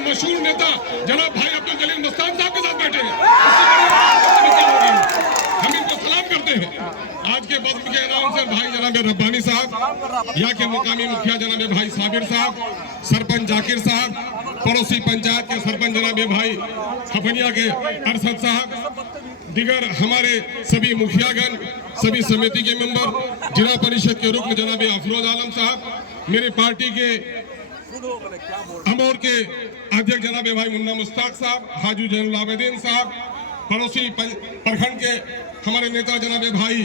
मशहूर नेता जनाब भाई अब्दुल जलील मस्तान साहब के साथ बैठे हैं। हम इनको सलाम करते हैं। आज के बज़्म के अनाउंसर भाई जनाब रब्बानी साहब, यहाँ के मुकामी मुखिया जनाब भाई साबिर साहब, सरपंच जाकिर साहब, पड़ोसी पंचायत के सरपंच जनाब भाई खफनिया के अरशद साहब, दिगर हमारे सभी मुखियागण, सभी समिति के मेंबर, जिला परिषद के रुकन जनाब अफरोज आलम साहब, मेरे पार्टी के अमोर के अध्यक्ष जनाब भाई मुन्ना मुश्ताक साहब, हाजी जैनुल आबिदीन साहब, पड़ोसी प्रखंड के हमारे नेता जनाब भाई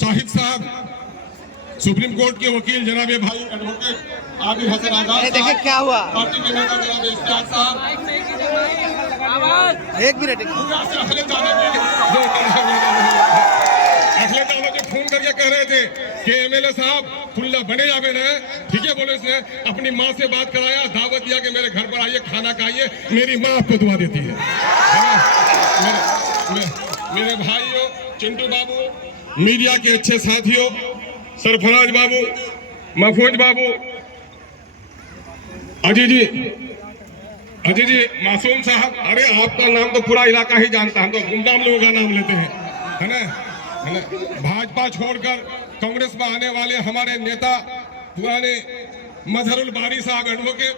शाहिद साहब, सुप्रीम कोर्ट के वकील जनाब भाई एडवोकेट आबिद हसन आजाद साहब, क्या हुआ पार्टी के नेता जनाब इश्तियाक साहब, एक मिनट जो फोन करके कह रहे थे कि एमएलए साहब खुल्ला बने जावे न, ठीक है बोले, उसने अपनी माँ से बात कराया, दावत दिया कि मेरे घर पर आइए, खाना खाइए, मेरी माँ आपको दुआ देती है। मेरे भाइयों, चिंटू बाबू, मीडिया के अच्छे साथियों, सरफराज बाबू, महफूज बाबू, अजी जी, मासूम साहब, अरे आपका नाम तो पूरा इलाका ही जानता है, हम तो गुमनाम लोगों का नाम लेते हैं, है ना। भाजपा छोड़कर कांग्रेस में आने वाले हमारे नेता पुराने मजहरुल बारी साहब एडवोकेट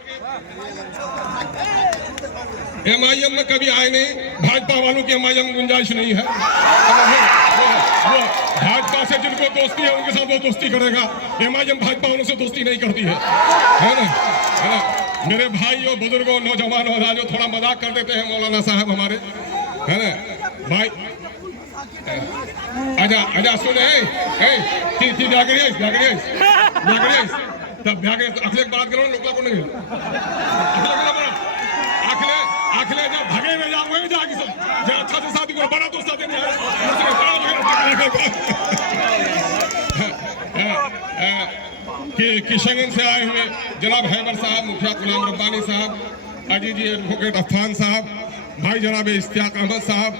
एमआईएम में कभी आए नहीं, भाजपा वालों की एमआईएम में गुंजाइश नहीं है। वो भाजपा से जिनको दोस्ती है उनके साथ वो दोस्ती करेगा, एमआईएम भाजपा वालों से दोस्ती नहीं करती है ना। मेरे भाइयों, बुजुर्गों, नौजवानों, राजो, थोड़ा मजाक कर देते हैं मौलाना साहब हमारे, है ना भाई। आजा सुने, तब अखिले बात करो, लोकला को नहीं अखिले जब भगे में जाओगे जाके सब अच्छा से शादी करो, बड़ा दोस्त किशनगंज से आए हुए जनाब हैबर साहब, मुखिया गुलाम रब्बानी साहब, अजी जी एडवोकेट अफान साहब, भाई जनाब इश्तियाक अहमद साहब,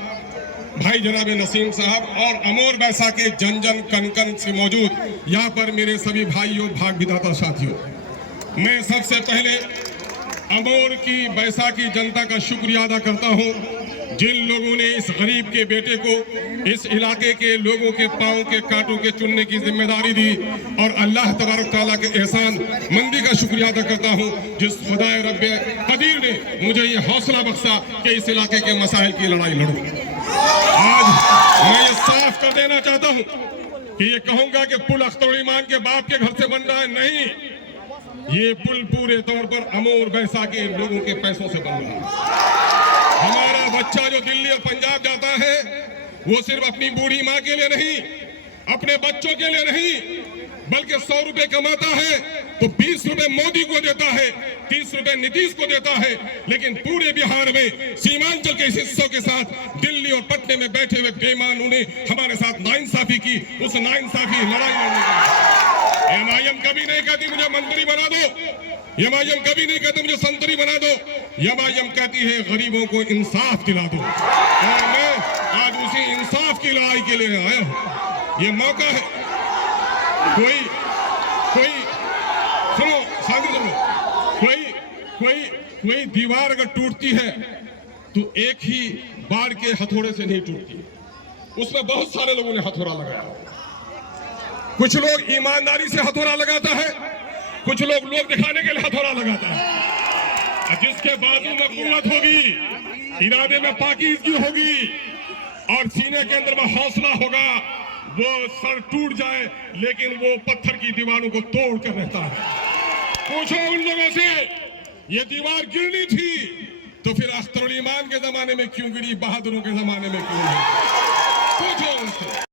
भाई जनाब नसीम साहब और अमोर बैसा के जन जन कन से मौजूद यहाँ पर मेरे सभी भाइयों, भाग विधाता साथियों, मैं सबसे पहले अमोर की बैसा की जनता का शुक्रिया अदा करता हूँ, जिन लोगों ने इस गरीब के बेटे को इस इलाके के लोगों के पांव के कांटों के चुनने की जिम्मेदारी दी, और अल्लाह तबारक ताला के एहसान मंदी का शुक्रिया अदा करता हूँ, जिस खुदाए रब्बे कदीर ने मुझे ये हौसला बख्शा कि इस इलाके के मसाइल की लड़ाई लड़ूं। आज मैं ये साफ कर देना चाहता हूँ कि ये कहूंगा कि पुल अख्तर ईमान के बाप के घर से बन रहा है, नहीं, ये पुल पूरे तौर पर अमोर बैसा के लोगों के पैसों से बन रहा है। हमारा बच्चा जो दिल्ली और पंजाब जाता है वो सिर्फ अपनी बूढ़ी माँ के लिए नहीं, अपने बच्चों के लिए नहीं, बल्कि 100 रुपए कमाता है तो 20 रुपए मोदी को देता है, 30 रुपए नीतीश को देता है, लेकिन पूरे बिहार में सीमांचल के हिस्सों के साथ दिल्ली और पटने में बैठे हुए बेईमानों ने हमारे साथ नाइंसाफी की, उस नाइंसाफी लड़ाई लड़ने का एमआईएम कभी नहीं कहती मुझे मंत्री बना दो, एमआईएम कभी नहीं कहती मुझे संतरी बना दो, एमआईएम कहती है गरीबों को इंसाफ दिला दो, और मैं आज उसी इंसाफ की लड़ाई के लिए आया हूँ। ये मौका है, कोई सुनो साथी, सुनो, कोई दीवार अगर टूटती है तो एक ही बार के हथौड़े से नहीं टूटती, उसमें बहुत सारे लोगों ने हथौड़ा लगाया। कुछ लोग ईमानदारी से हथौड़ा लगाता है, कुछ लोग दिखाने के लिए हथौड़ा लगाता है। जिसके बाजू में कुव्वत होगी, इरादे में पाकीज़गी होगी और सीने के अंदर में हौसला होगा, वो सर टूट जाए लेकिन वो पत्थर की दीवारों को तोड़ कर रहता है। पूछो उन लोगों से, ये दीवार गिरनी थी तो फिर अख्तर ईमान के जमाने में क्यों गिरी, बहादुरों के जमाने में क्यों नहीं? पूछो उनसे।